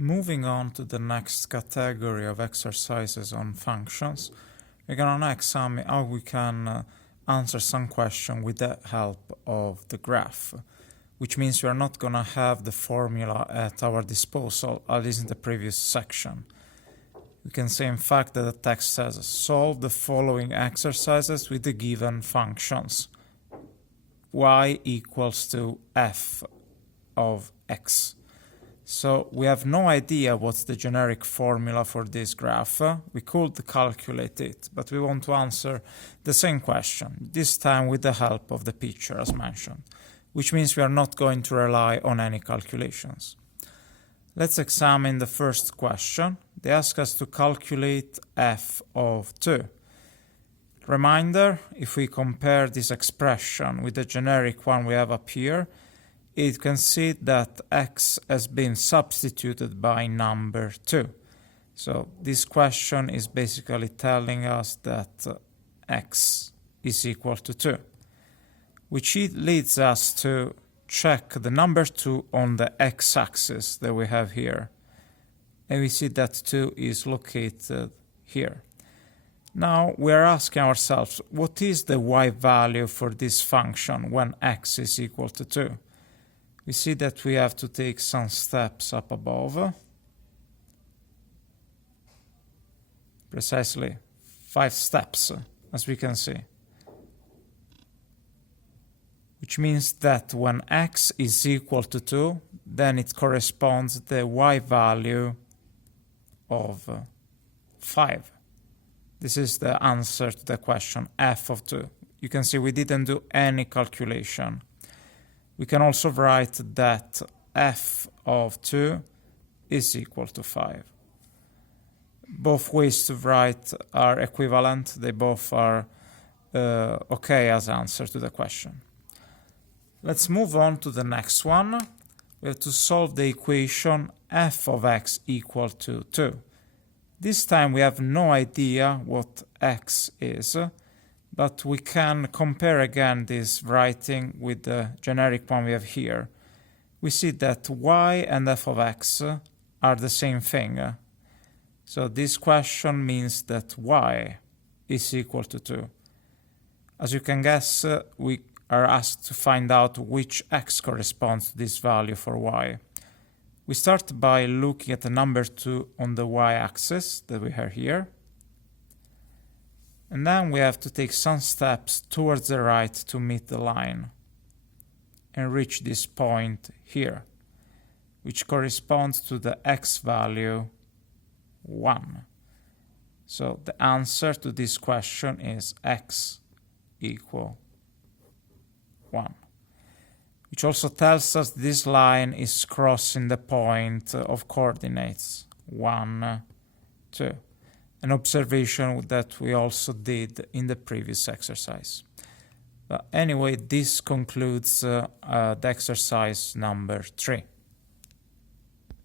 Moving on to the next category of exercises on functions, we're going to examine how we can answer some question with the help of the graph, which means we are not going to have the formula at our disposal, at least in the previous section. We can say in fact that the text says solve the following exercises with the given functions. Y equals to f of x. So we have no idea what's the generic formula for this graph. We could calculate it, but we want to answer the same question, this time with the help of the picture as mentioned, which means we are not going to rely on any calculations. Let's examine the first question. They ask us to calculate f of 2. Reminder, if we compare this expression with the generic one we have up here, you can see that x has been substituted by number 2. So this question is basically telling us that x is equal to 2, which leads us to check the number 2 on the x-axis that we have here. And we see that 2 is located here. Now we are asking ourselves, what is the y value for this function when x is equal to 2? We see that we have to take some steps up above. Precisely 5 steps, as we can see. Which means that when x is equal to 2, then it corresponds to the y value of 5. This is the answer to the question f of 2. You can see we didn't do any calculation. We can also write that f of 2 is equal to 5. Both ways to write are equivalent. They both are okay as answer to the question. Let's move on to the next one. We have to solve the equation f of x equal to 2. This time we have no idea what x is, but we can compare again this writing with the generic one we have here. We see that y and f of x are the same thing. So this question means that y is equal to 2. As you can guess, we are asked to find out which x corresponds to this value for y. We start by looking at the number 2 on the y-axis that we have here. And then we have to take some steps towards the right to meet the line and reach this point here, which corresponds to the x value 1. So the answer to this question is x equal 1. Which also tells us this line is crossing the point of coordinates 1, 2. An observation that we also did in the previous exercise. But anyway, this concludes the exercise number 3.